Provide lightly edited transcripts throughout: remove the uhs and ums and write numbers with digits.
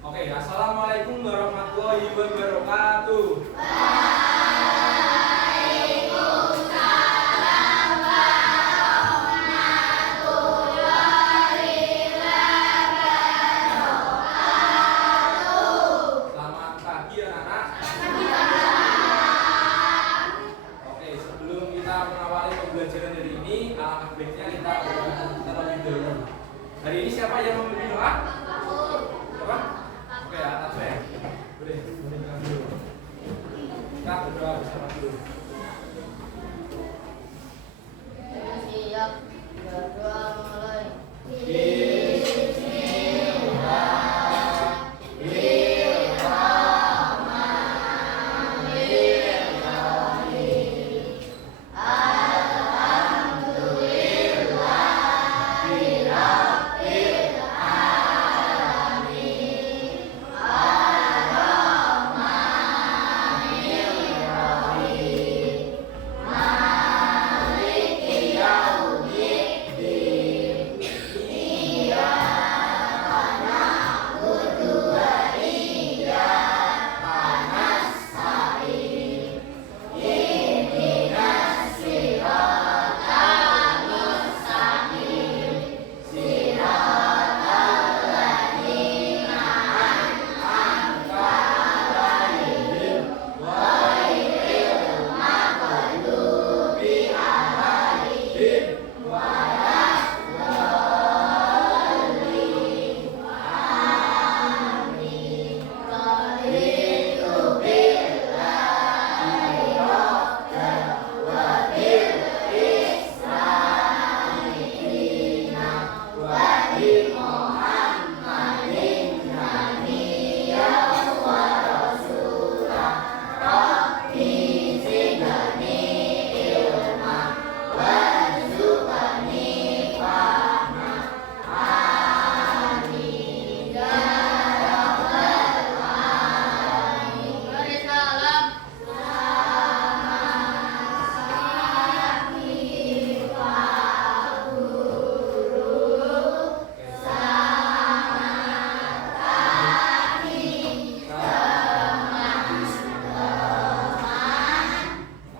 Oke, assalamualaikum warahmatullahi wabarakatuh. Selamat pagi anak-anak. Oke, sebelum kita mengawali pembelajaran hari ini, alangkah baiknya kita berdoa terlebih dahulu. Hari ini siapa yang memimpin doa? Siapa? Oke, atas saya. Boleh dulu. Kita berdoa bersama dulu. Siap, berdoa mulai.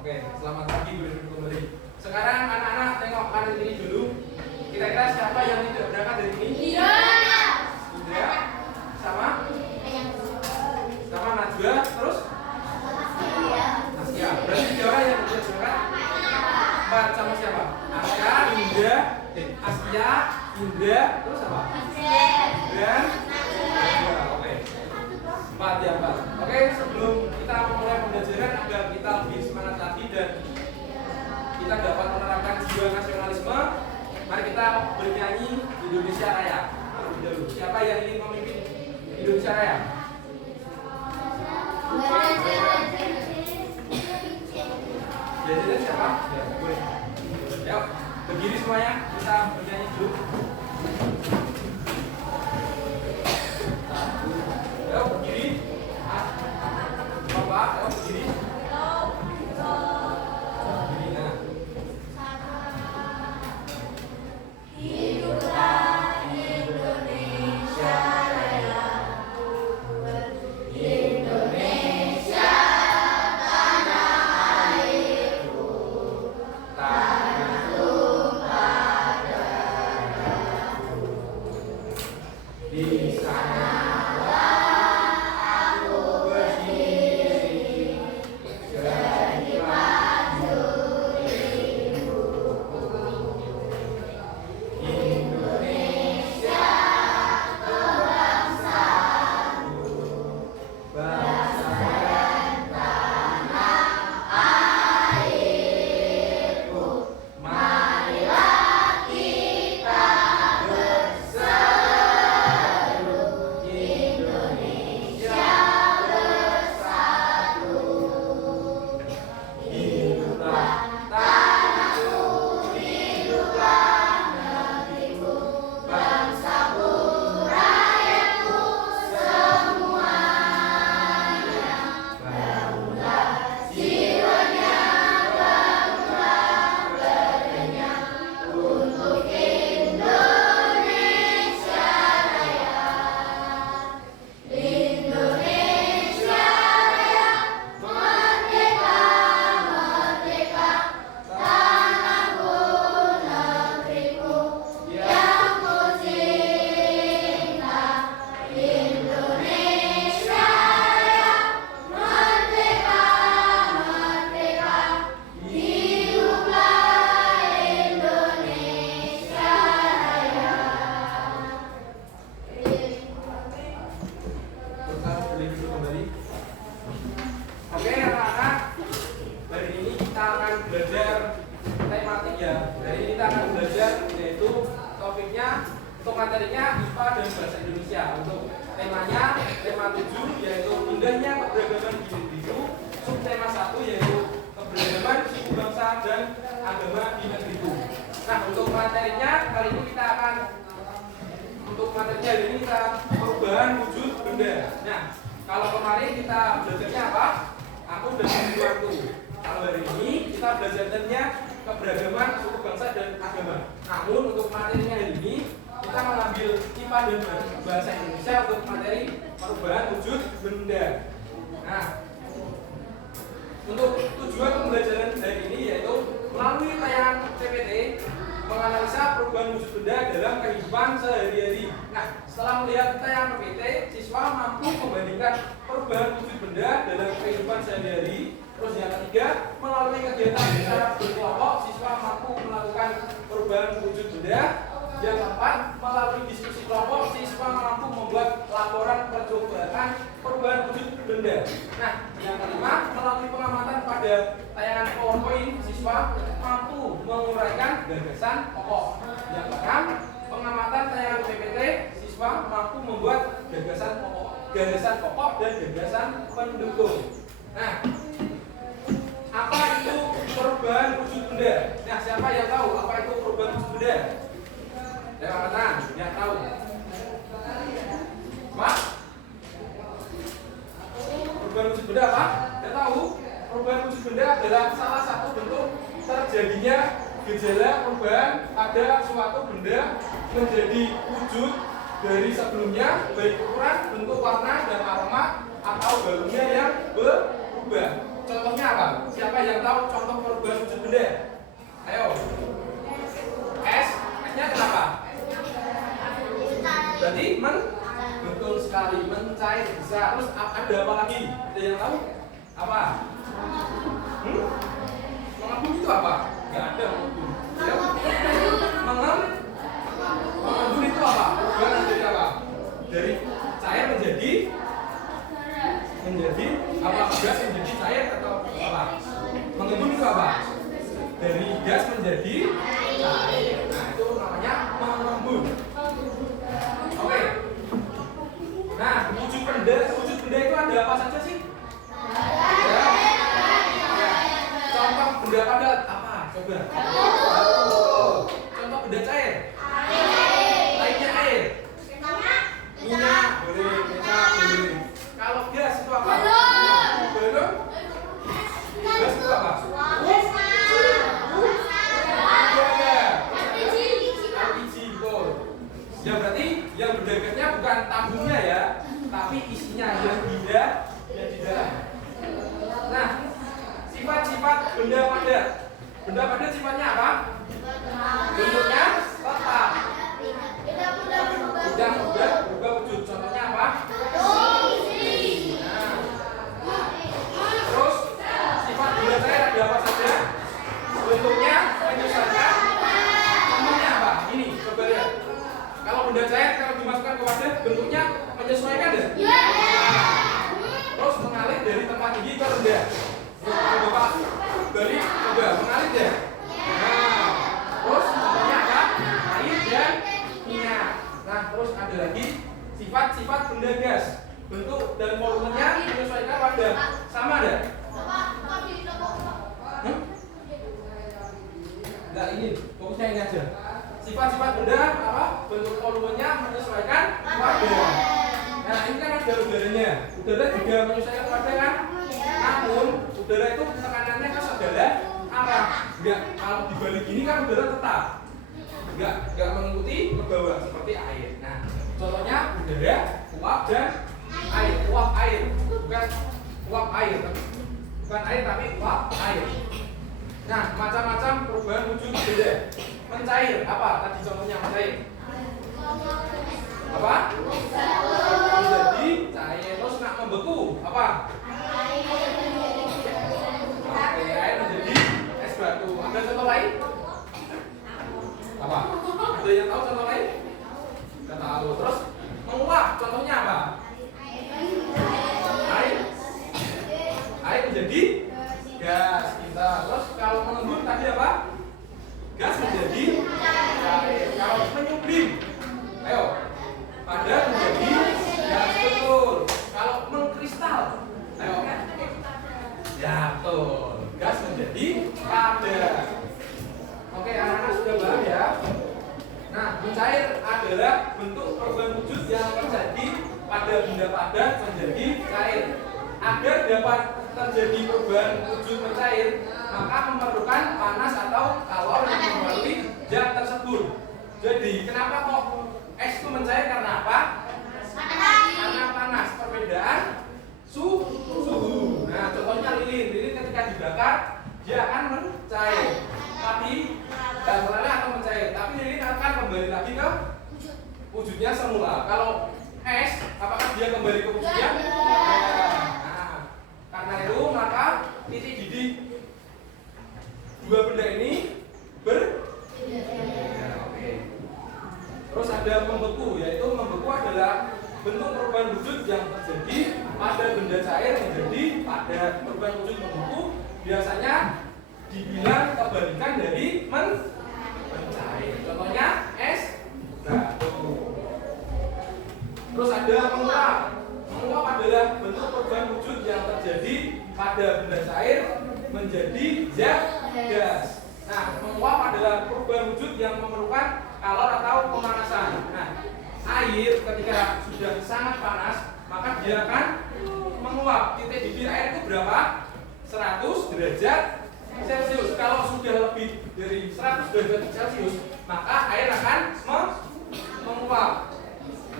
Oke, selamat pagi kembali. Sekarang anak-anak tengok kanan kiri dulu. Kira-kira siapa yang tidak berangkat dari ini? Indra. Sama? Sama Najwa. Terus? Asya. Berarti tiga orang yang tidak berangkat? Empat. Sama siapa? Asya, Indra, Asya, Indra, terus apa? Dan Najwa. Oke. Empat ya, empat. Oke, sebelum kita memulai pembelajaran agar kita lebih semangat lagi dan kita dapat menerapkan jiwa nasionalisme, mari kita bernyanyi Indonesia Raya. Terlebih dahulu, siapa yang ingin memimpin Indonesia Raya? Jadi siapa? Ya, boleh. Yuk, berdiri semuanya, kita bernyanyi dulu. Yuk, berdiri. Bapak, yuk berdiri. Berdiri, nah. antara 7 yaitu indahnya keberagaman individu. Subtema 1 yaitu keberagaman suku bangsa dan agama di negeriku. Nah, untuk materinya kali ini kita akan perubahan wujud benda. Nah, kalau kemarin kita belajarnya apa? Aku dan sesuatu. Kalau hari ini kita belajarnya keberagaman suku bangsa dan agama. Namun untuk materinya hari ini kita mengambil IPA dan bahasa Indonesia untuk materi perubahan wujud benda. Nah, untuk tujuan pembelajaran hari ini yaitu melalui tayangan PPT menganalisa perubahan wujud benda dalam kehidupan sehari-hari. Nah, setelah melihat tayangan PPT, siswa mampu membandingkan perubahan wujud benda dalam kehidupan sehari-hari. Terus yang ketiga, melalui kegiatan secara berkelompok, siswa mampu melakukan perubahan wujud benda. Yang keempat, melalui diskusi kelompok, siswa mampu membuat laporan percobaan perubahan wujud benda. Nah, yang kelima, melalui pengamatan pada tayangan PowerPoint, siswa mampu menguraikan gagasan pokok. Yang keenam, pengamatan tayangan PPT, siswa mampu membuat gagasan pokok dan gagasan pendukung. Nah, apa itu perubahan wujud benda? Nah, siapa yang tahu apa itu perubahan wujud benda? Lewat tangan, yang tahu. Pak? Perubahan wujud benda apa? Yang tahu? Perubahan wujud benda adalah salah satu bentuk terjadinya gejala perubahan pada suatu benda menjadi wujud dari sebelumnya, baik ukuran, bentuk, warna, dan aroma atau baunya yang berubah. Contohnya apa? Siapa yang tahu contoh perubahan wujud benda? Ayo. S-nya kenapa? Berarti betul sekali, mencair bisa. Terus ada apa lagi? Ada yang tahu? Apa? Mengembun itu apa? Gak ada mengembun. Ya? Mengembun itu apa? Perubahan dari apa? Dari cair menjadi apa? Gas menjadi cair atau apa? Mengembun itu apa? Dari gas menjadi cair. Nah, itu namanya mengembun. Oke. Nah, wujud benda itu ada apa saja sih? Ya. Contoh benda padat apa? Coba. Contoh benda cair. Lainnya air. Minyak. Boleh, minyak boleh. Kalau gas itu apa? Balon. Gas itu apa? Ya berarti yang berdekatnya bukan tabungnya ya, tapi isinya yang di dalam. Nah, sifat-sifat benda padat. Benda padat sifatnya apa? Bentuknya tetap. Tidak berubah wujud. Contohnya apa? Nah. Terus sifat benda cair ada apa saja? Bentuknya menyesuaikan. Contohnya apa? Ini coba lihat. Kalau benda cair kalau dimasukkan ke wadah bentuknya menyesuaikan deh. Terus mengalir dari tempat tinggi ke rendah. Bapak balik coba mengalir deh. Nah, terus contohnya apa? Air dan minyak. Nah, terus ada lagi sifat-sifat benda gas. Bentuk dan volumenya menyesuaikan wadah. Sama ada? Enggak, ini fokusnya ini aja. Sifat-sifat benda apa? Bentuk volumenya menyesuaikan wadah. Nah, ini kan ada udaranya. Udara juga menyesuaikan wadah kan? Namun udara itu tekanannya ke segala arah. Enggak, kalau dibalik ini kan udara tetap. Enggak mengikuti ke bawah seperti air. Nah, contohnya udara, uap dan air. Uap air, bukan uap air. Bukan air tapi uap air. Nah, macam-macam perubahan wujud benda. Mencair, apa tadi contohnya mencair? Apa? Menjadi cair. Terus nak membeku, apa? Oke, air menjadi es batu. Ada contoh lain? Apa? Ada yang tahu contoh lain? Tidak tahu. Terus menguap, contohnya apa? Air menjadi gas kita. Terus kalau mengembun tadi apa? Gas menjadi cair. Kalau menyublim, ayo, padat menjadi padat menjadi cair. Agar dapat terjadi perubahan wujud mencair, maka memerlukan panas atau kalor yang melalui zat tersebut. Jadi kenapa kok es itu mencair? Karena apa? Karena panas. Perbedaan suhu. Nah, contohnya lilin ketika dibakar dia akan mencair, tapi meleleh atau mencair. Tapi lilin akan kembali lagi ke wujudnya semula. Kalau es, apakah dia kembali ke wujudnya? Nah, karena itu maka titik didih dua benda ini Oke. Terus ada membeku, yaitu membeku adalah bentuk perubahan wujud yang terjadi pada benda cair menjadi padat. Perubahan wujud membeku biasanya dibilang kebalikan dari mencair. Contohnya es batu. Terus ada menguap. Menguap adalah bentuk perubahan wujud yang terjadi pada benda cair menjadi zat gas. Nah, menguap adalah perubahan wujud yang memerlukan kalor atau pemanasan. Nah, air ketika sudah sangat panas, maka dia akan menguap. Titik didih air itu berapa? 100 derajat Celcius. Kalau sudah lebih dari 100 derajat Celcius, maka air akan menguap.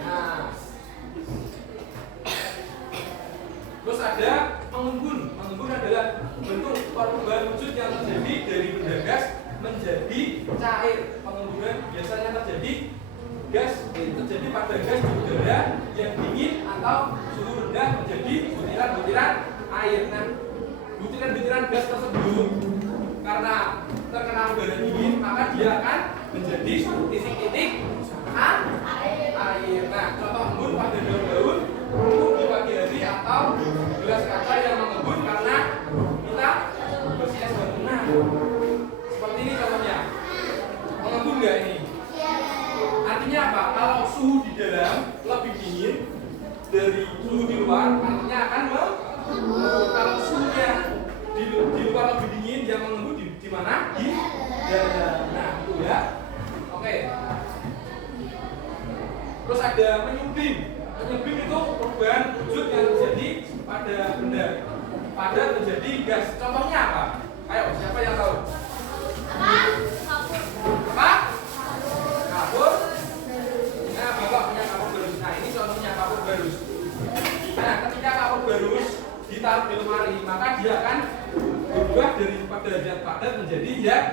Nah, terus ada mengembun. Mengembun adalah bentuk perubahan wujud yang terjadi dari benda gas menjadi cair. Pengembunan biasanya terjadi pada gas di udara yang dingin atau suhu rendah menjadi butiran-butiran air. Nah, butiran-butiran gas tersebut karena terkena udara dingin, maka dia akan menjadi titik-titik air. Nah, contoh embun pada daun-daun, embun di pagi hari atau gelas kaca yang mengembun karena kita bersih es batu. Nah, seperti ini contohnya. Mengembun nggak ini? Artinya apa? Kalau suhu di dalam lebih dingin dari suhu di luar, artinya akan kalau suhunya di luar lebih dingin, yang mengembun di mana? Di dalam. Nah, itu ya. Oke. Terus ada menyublim. Menyublim itu perubahan wujud yang terjadi pada benda padat menjadi gas. Contohnya apa? Ayo, siapa yang tahu? Apa? Kapur. Nah, Bapak punya kapur barus. Nah, ini contohnya kapur barus. Nah, ketika kapur barus ditaruh di lemari, maka dia akan berubah daripada zat padat menjadi gas.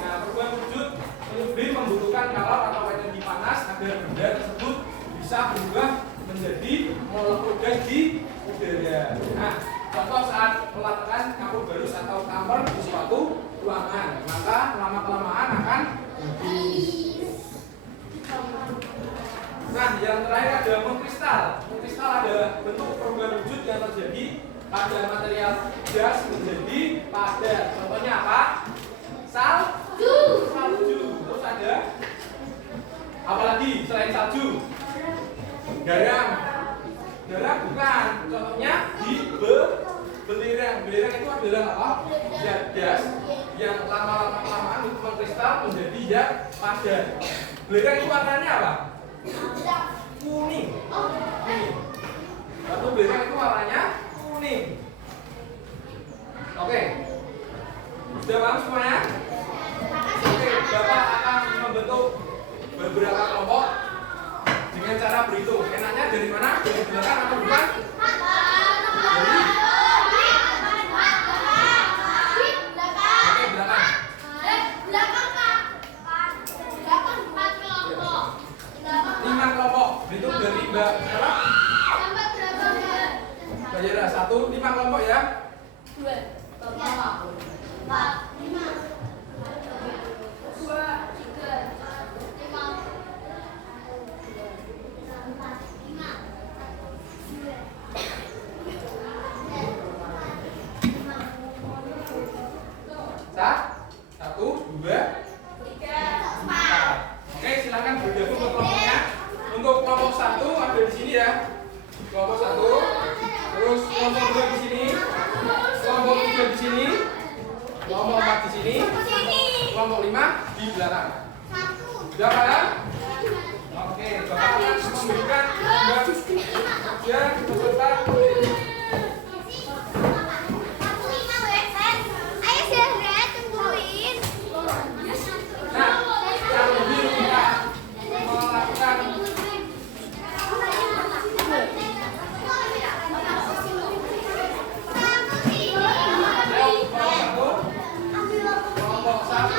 Nah, perubahan wujud menyublim membutuhkan kalor atau energi panas agar benda tersebut bisa berubah menjadi molekul gas di udara. Nah, contoh saat meletakkan kapur barus atau kamper di suatu ruangan, maka lama-kelamaan akan habis. Nah, yang terakhir ada mengkristal. Mengkristal adalah bentuk perubahan wujud yang terjadi pada material gas menjadi padat. Contohnya apa? Salju. Terus ada apa lagi selain salju? Garam. Garam bukan. Contohnya di belerang. Belerang itu adalah apa? Zat gas yang lama-lama mengkristal menjadi zat padat. Belerang itu warnanya apa? Kuning. Batu belerang itu warnanya kuning. Oke. Sudah paham semuanya? Oke, Bapak akan membentuk beberapa kelompok dengan cara berhitung. Enaknya dari mana? Dari belakang atau bukan? Dari berhitung dari Mbak siapa? Mbak Yara, 1, 5 kelompok ya? 2, 4, 5, 2, 3, 5, 4, 5. Satu, 2, 3, 4. Oke, silakan bergabung ke kelompoknya. Untuk kelompok 1 ada di sini ya. Kelompok 1. Terus kelompok 2 di sini. Kelompok 3 di sini. Kelompok 4 di sini. Kelompok 5 di belakang. Sudah paham? Oke, Bapak akan memberikan dia beserta kulit. Nah, sambil kita melakukan kelompok satu.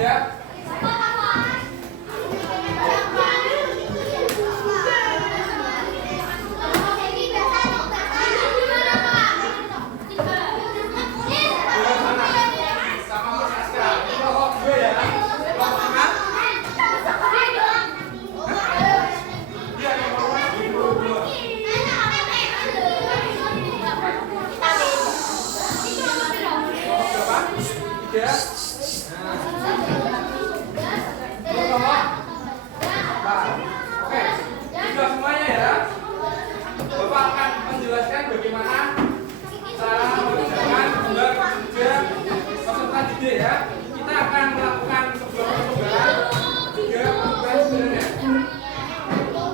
Ya. Sama Mas Aska. Ini kelompok 2 ya. Kelompok 6. Iya, kelompok 2. Berapa? 3. Oke, sudah semuanya ya. Bapak akan menjelaskan bagaimana cara mengerjakan gambar kerja peserta didik ya. Kita akan melakukan sebuah percobaan juga percobaan sebenarnya.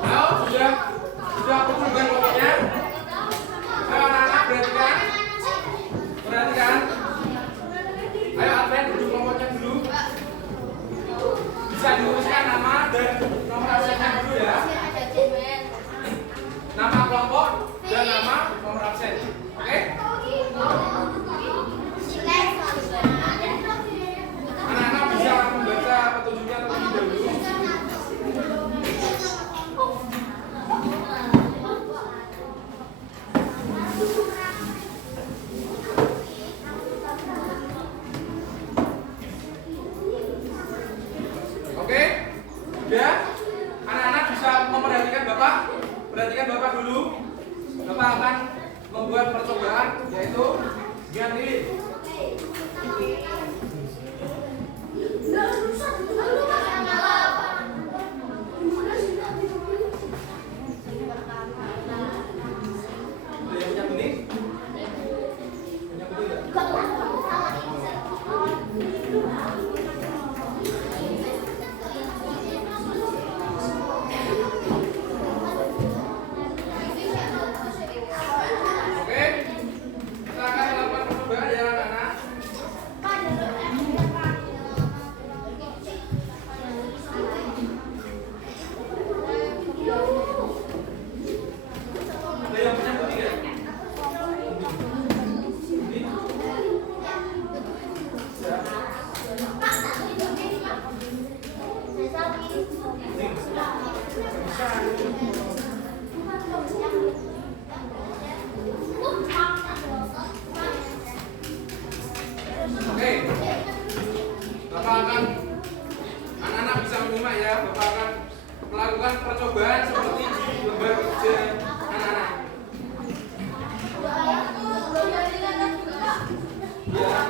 Ayo sudah percobaan pokoknya. Ayo anak-anak perhatikan. Ayo Adven duduk kelompoknya dulu. Bisa dituliskan nama dan nomor absennya dulu ya. Nama kelompok dan nama nomor absen. Oke? Anak-anak bisa membaca petunjuknya terlebih dahulu. Oke? Sudah? Anak-anak bisa memperhatikan Bapak? Perhatikan Bapak dulu. Bapak akan membuat percobaan yaitu dengan lilin. Ada yang punya benih? Punya benih enggak? Oke, kita akan melakukan percobaan ya anak-anak. Ada yang punya benih nggak? Benih? Ya. Benih. Oke, Bapak akan anak-anak bisa menyimak ya. Bapak akan melakukan percobaan seperti di lembar kerja anak-anak. Ya.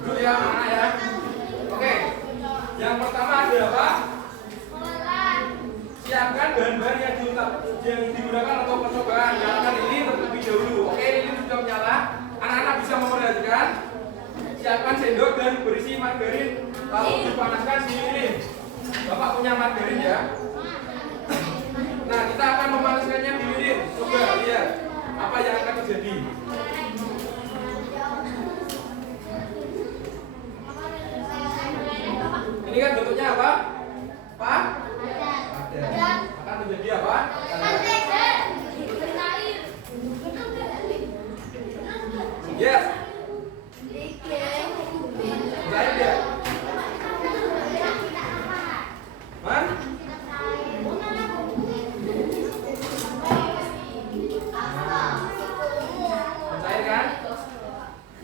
Dulu ya anak ya. Oke. Yang pertama ada apa? Siapkan bahan-bahan yang digunakan untuk percobaan. Nyalakan lilin terlebih dahulu. Oke, lilin sudah menyala. Anak-anak bisa memperhatikan. Siapkan sendok dan berisi margarin. Lalu dipanaskan di lilin. Bapak punya margarin ya. Nah, kita akan memanaskannya di lilin. Coba lihat apa yang akan terjadi. Ini kan bentuknya apa? Pak? Padat. Akan menjadi apa? Yes. Cair ya? Man? Mencair kan?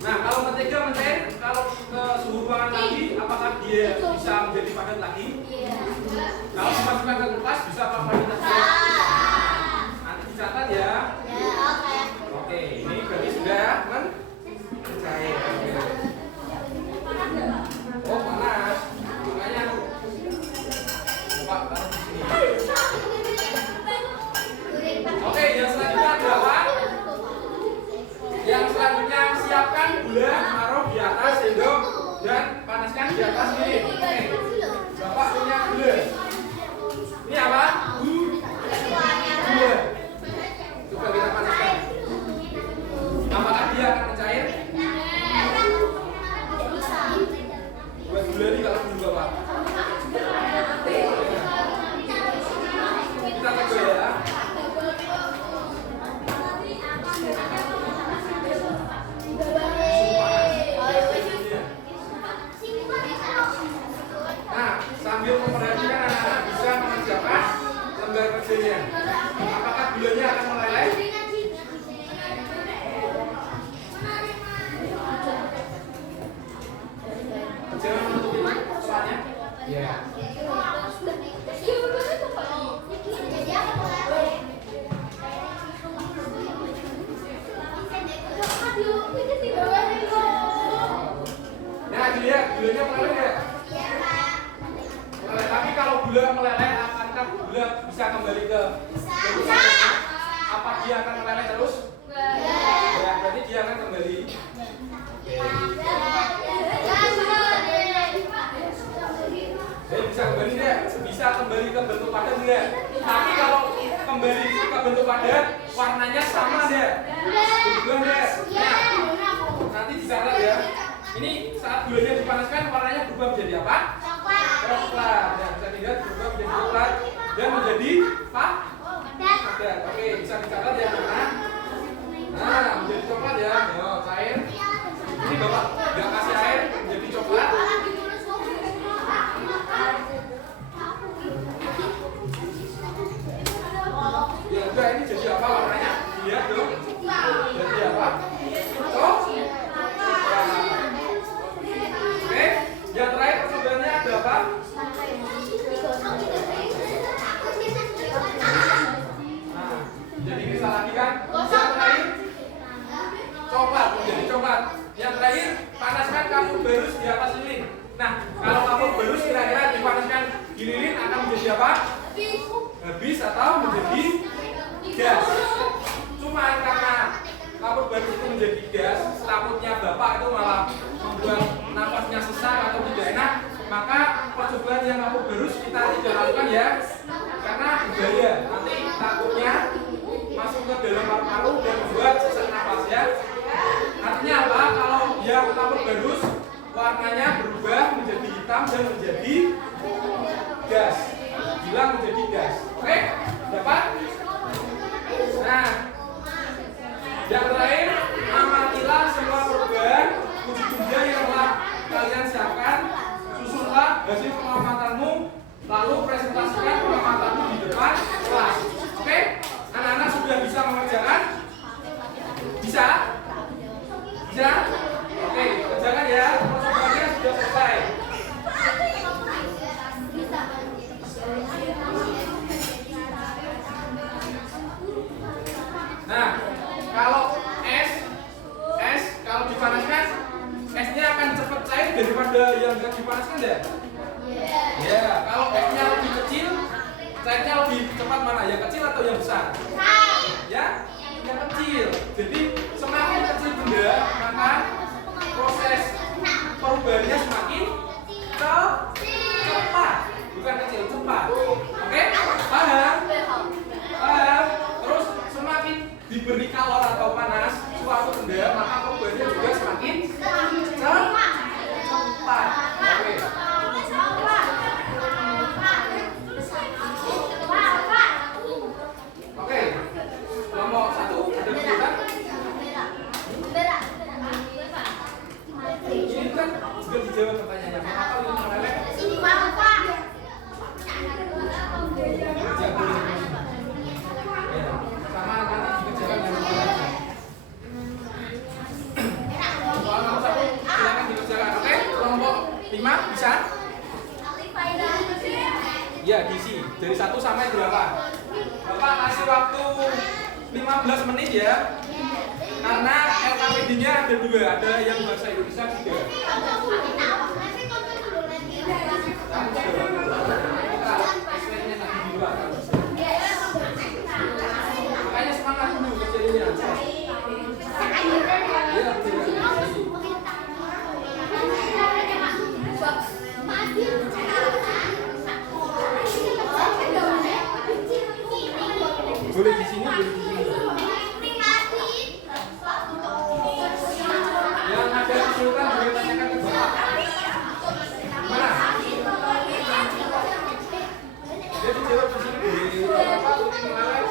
Nah, kalau mentega mencair, kalau ke suhu ruangan lagi, apakah dia bisa menjadi padat Bapak taruh di sini. Oke, yang selanjutnya adalah yang selanjutnya siapkan gula, taruh di atas sendok dan panaskan di atas ini. Oke, Bapak punya gula. Ini apa? Gula. Coba kita panaskan. Apakah dia akan mencair? Buat gula ini kalau menurut Bapak. Kita coba ya. Nah, sambil memperhatikan anak-anak bisa mengerjakan lembar kerjanya. Apakah gulanya akan meleleh? Jangan menutupi soalnya. Ya. Nah, dilihat gulanya meleleh nggak? Meleleh. Tapi kalau gula meleleh, apakah gula bisa kembali ke bentuk? Apa dia akan meleleh terus? Ya, berarti dia akan kembali. Bisa kembali deh, bisa kembali ke bentuk padat enggak? Tapi kalau kembali ke bentuk padat, warnanya sama deh, berubah deh. Nah, nanti dicatat ya. Ini saat gulanya dipanaskan, warnanya berubah menjadi apa? Coklat. Ya, bisa dilihat berubah menjadi coklat dan menjadi apa? Padat. Oke, bisa dicatat ya, anak. Nah, menjadi coklat ya. Yo, cair. Ini Bapak nggak kasih air, menjadi coklat. Ya udah, ini jadi apa warnanya? Lihat dong. Jadi apa? Oh. Oke, yang terakhir percobaannya ada apa? Nah, jadi bisa lagi kan? Yang terakhir coklat, menjadi coklat. Yang terakhir panaskan kapur barus di atas lilin. Nah, kalau kapur barus kira-kira dipanaskan di lilin akan menjadi apa? Habis atau menjadi gas. Cuma karena kapur barus itu menjadi gas, takutnya Bapak itu malah membuat nafasnya sesak atau tidak enak, maka percobaan yang kapur barus kita tidak lakukan ya, karena bahaya. Nanti takutnya masuk ke dalam paru-paru dan membuat sesak nafas ya. Artinya apa? Kalau dia kapur barus, warnanya berubah menjadi hitam dan menjadi gas. Hilang menjadi gas. Oke? Dapat? Nah, yang terakhir, amatilah semua perubahan wujud benda yang telah kalian siapkan. Susunlah hasil pengamatanmu, lalu presentasikan pengamatanmu di depan kelas. Oke? Anak-anak sudah bisa mengerjakan? Bisa? Bisa? Oke, kerjakan ya. Percobaannya sudah selesai. Nah, kalau es kalau dipanaskan, esnya akan cepat cair daripada yang nggak dipanaskan ya? Ya, kalau esnya lebih kecil, cairnya lebih cepat mana? Yang kecil atau yang besar? Ya, yang kecil. Jadi semakin kecil benda, maka proses perubahannya semakin cepat. Bukan kecil, cepat. Oke? Paham? Paham? Terus semakin diberi kalor atau panas suatu benda, maka perubahannya juga semakin cepat. Oke. Oke. Kelompok 1 ada kejutan? Ini kan juga dijawab pertanyaannya. Mengapa ini meleleh? Sama nanti dikerjakan dengan baik. Soal nomor 1 silakan dikerjakan. Oke, kelompok 5 bisa? Ya, diisi dari 1 sampai berapa? Bapak kasih waktu 15 menit ya. Karena LKPD-nya ada 2, ada yang bahasa Indonesia juga. Kamu sudah Boleh di sini, boleh di sini. Yang ada kesulitan boleh tanyakan ke Bapak. Mana? Jadi jawab di sini boleh. Apa mengalas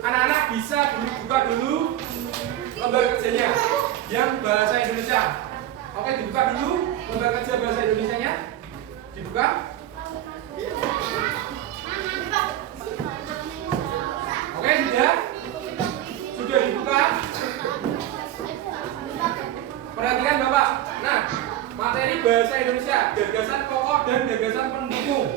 anak-anak bisa dibuka dulu lembar kerjanya yang bahasa Indonesia. Oke, dibuka dulu lembar kerja bahasa Indonesianya. Dibuka. Oke, sudah dibuka. Perhatikan Bapak. Nah, materi bahasa Indonesia, gagasan pokok dan gagasan pendukung.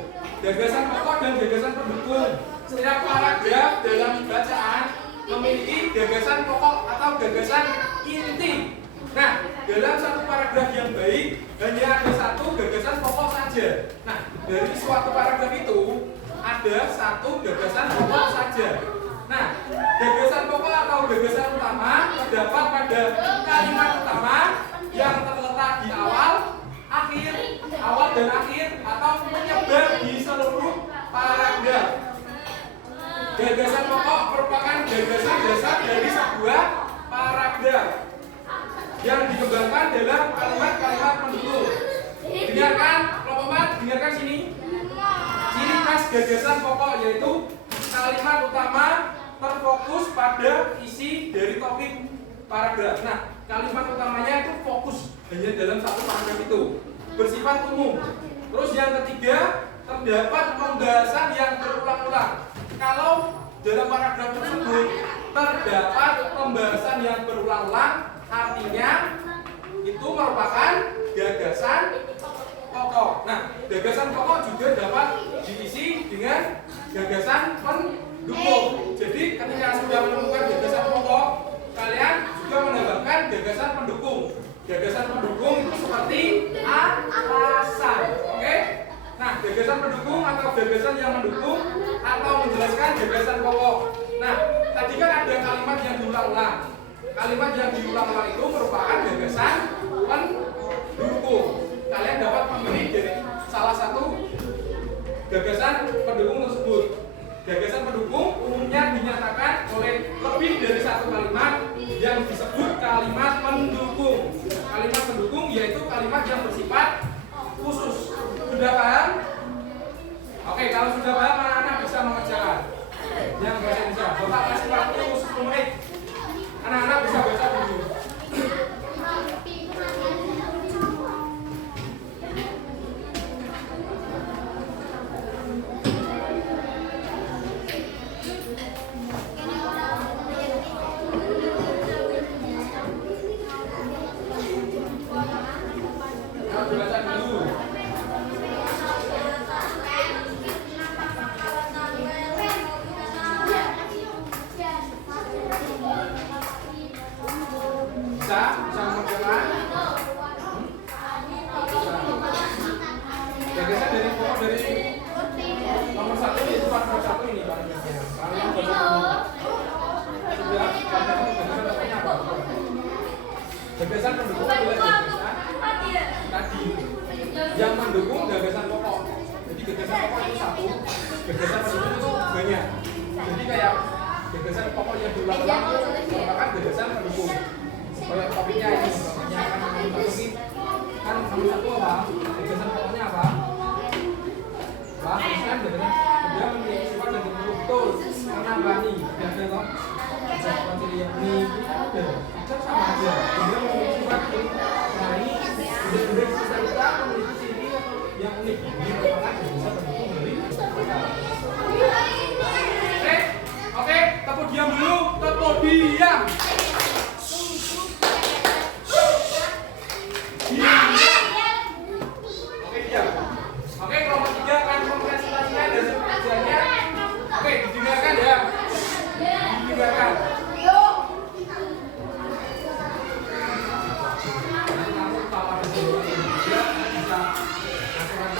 Gagasan pokok dan gagasan pendukung. Setiap paragraf dalam bacaan memiliki gagasan pokok atau gagasan inti. Nah, dalam satu paragraf yang baik hanya ada satu gagasan pokok saja. Nah, dari suatu paragraf itu ada satu gagasan pokok saja. Nah, gagasan pokok atau gagasan utama terdapat pada kalimat utama yang terletak di awal, akhir, awal dan akhir atau menyebar di seluruh paragraf. Gagasan pokok merupakan gagasan dasar dari sebuah paragraf yang dikembangkan dalam kalimat-kalimat pendukung. Dengarkan, kelompok 4, dengarkan sini. Ciri khas gagasan pokok yaitu kalimat utama terfokus pada isi dari topik paragraf. Nah, kalimat utamanya itu fokus hanya dalam satu paragraf itu, bersifat umum. Terus yang ketiga, terdapat pembahasan yang berulang-ulang. Kalau dalam paragraf tersebut terdapat pembahasan yang berulang-ulang, artinya itu merupakan gagasan pokok. Nah, gagasan pokok juga dapat diisi dengan gagasan pendukung. Jadi ketika sudah menemukan gagasan pokok, kalian juga menambahkan gagasan pendukung. Gagasan pendukung itu seperti alasan. Oke? Nah, gagasan pendukung atau gagasan yang mendukung atau menjelaskan gagasan pokok. Nah, tadi kan ada kalimat yang diulang-ulang. Kalimat yang diulang-ulang itu merupakan gagasan pendukung. Kalian dapat memilih dari salah satu gagasan pendukung tersebut. Gagasan pendukung umumnya dinyatakan oleh lebih dari satu kalimat yang disebut kalimat pendukung. Kalimat pendukung yaitu kalimat yang bersifat khusus. Sudah paham? Oke, kalau sudah paham, anak-anak bisa mengerjakan yang bahasa Indonesia. Bapak kasih waktu 10 menit. Anak-anak bisa baca dulu. Gagasan dari pokok dari nomor 1 yaitu paragraf 1 ini paragrafnya. Kalian baca dulu. Sudah, paragraf gagasan pokoknya apa? Gagasan pendukung adalah gagasan tadi. Yang mendukung gagasan pokok. Jadi gagasan pokok itu satu, gagasan pendukung itu banyak. Jadi kayak gagasan pokok yang berulang-ulang itu merupakan gagasan pendukung. Kayak topiknya ini, topiknya kan nomor 1 apa? Gagasan pokoknya apa? Wah, kan dia memiliki sifat yang betul karena berani, tidak ada toh. Seperti ini ada, itu sama aja. Dia memiliki sifat berani, benar-benar kita memiliki ciri yang unik. Ini merupakan bisa pendukung dari Oke, tepuk diam dulu, tepuk diam. Oke, kelompok 3 akan mempresentasikan hasil kerjanya. Oke, didengarkan ya. Didengarkan. Nanti kamu tahu ada sesuatu yang bisa aturan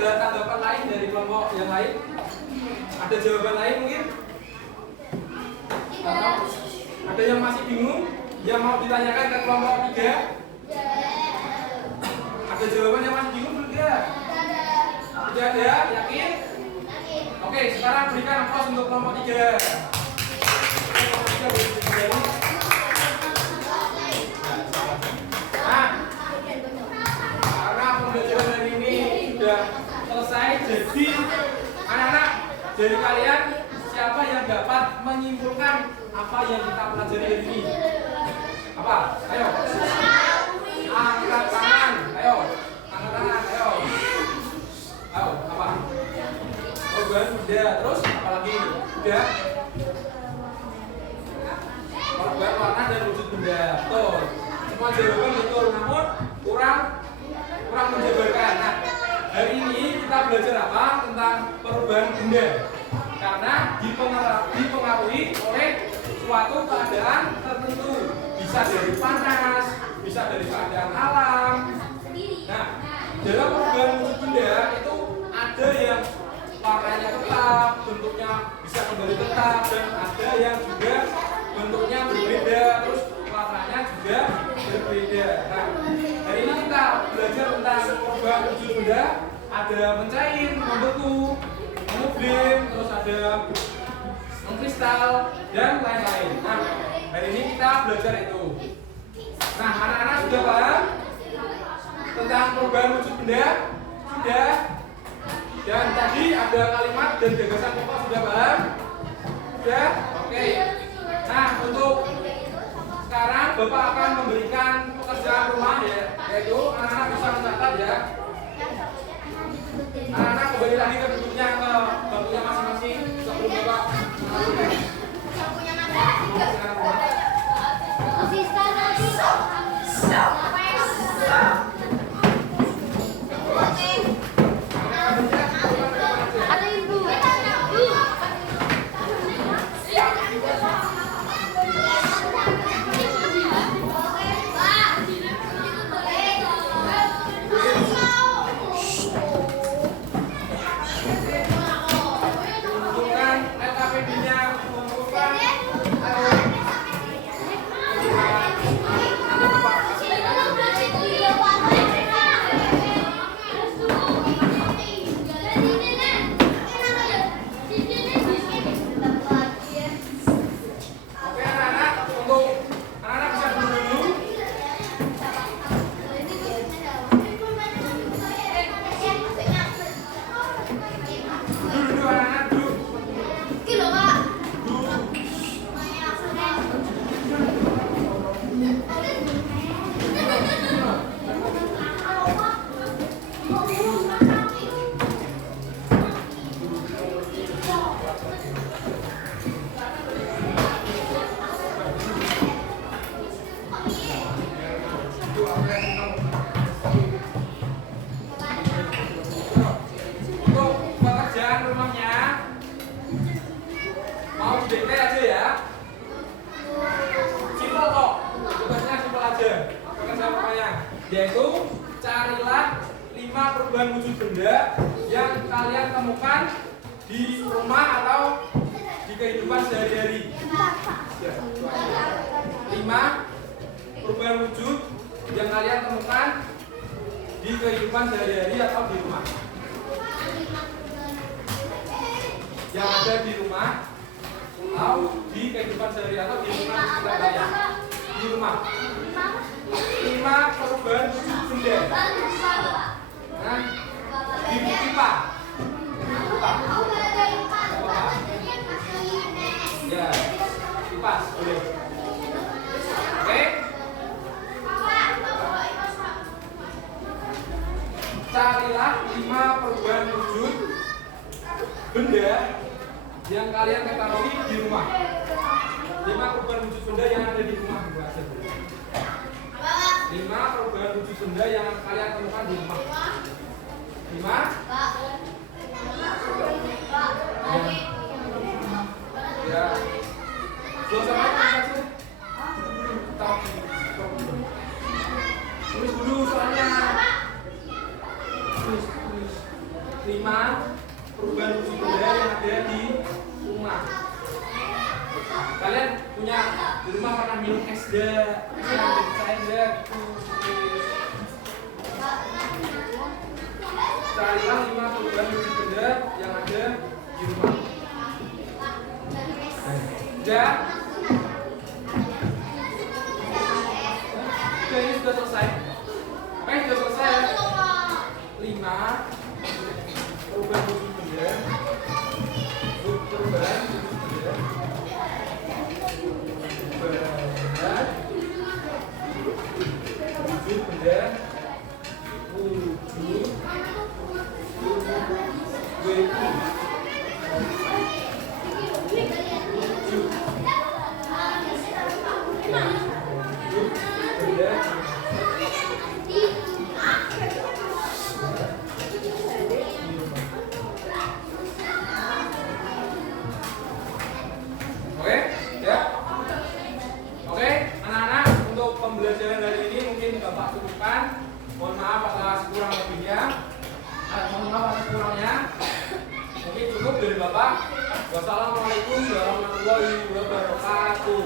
Ada tanggapan lain dari kelompok yang lain? Ada jawaban lain mungkin? Atau ada yang masih bingung? Yang mau ditanyakan ke kelompok 3? Ada jawaban yang masih bingung tidak? Tidak ada? Yakin? Oke, sekarang berikan aplaus untuk kelompok 3. Nah, karena pembelajaran hari ini sudah selesai, jadi anak-anak dari kalian siapa yang dapat menyimpulkan apa yang kita pelajari hari ini? Apa? Ayo. Angkat tangan. Ayo. Angkat tangan. Ayo. Ayo, apa? Perubahan benda. Terus apa lagi? Udah. Perubahan warna dan wujud benda. Betul. Semua jawaban betul, namun kurang menjabarkan. Nah, hari ini kita belajar apa? Tentang perubahan benda. Karena dipengaruhi oleh suatu keadaan tertentu. Bisa dari panas, bisa dari keadaan alam. Nah, dalam perubahan wujud benda itu ada lain, membeku, mengublim, terus ada mengkristal dan lain-lain. Nah, hari ini kita belajar itu. Nah, anak-anak sudah paham tentang perubahan wujud benda? Sudah. Dan tadi ada kalimat dan gagasan pokok, sudah paham? Sudah? Oke. Nah, untuk sekarang Bapak akan memberikan pekerjaan rumah ya, yaitu anak-anak bisa mencatat ya. Anak-anak kembali lagi ke duduknya, ke bangkunya masing-masing sebelum Bapak mengalir. Yaitu carilah 5 perubahan wujud benda yang kalian temukan di rumah atau di kehidupan sehari-hari. 5 perubahan wujud yang kalian temukan di kehidupan sehari-hari atau di rumah. Yang ada di rumah atau di kehidupan sehari-hari atau di rumah sekitar kalian. Di rumah. 5 perubahan wujud benda. Nah, di pipa. Ya, kipas boleh. Oke. Carilah 5 perubahan wujud benda yang kalian ketahui di rumah. 5 perubahan wujud benda yang ada di rumah. 5 perubahan wujud benda yang kalian temukan di rumah. 5. Ya. Belum sampai kasih. Tulis dulu soalnya. Tulis. 5 perubahan wujud benda yang ada di rumah. Kalian punya di rumah pernah minum es enggak? Saya enggak. Carilah 5 perubahan wujud benda yang ada di rumah. Sudah? Ini sudah selesai. Oke, sudah selesai. 5 perubahan wujud benda. Perubahan wujud benda. Wujud benda. Pembelajaran hari ini mungkin Bapak cukupkan. Mohon maaf atas kurang lebihnya. Mohon maaf atas kurangnya. Mungkin cukup dari Bapak. Wassalamualaikum warahmatullahi wabarakatuh.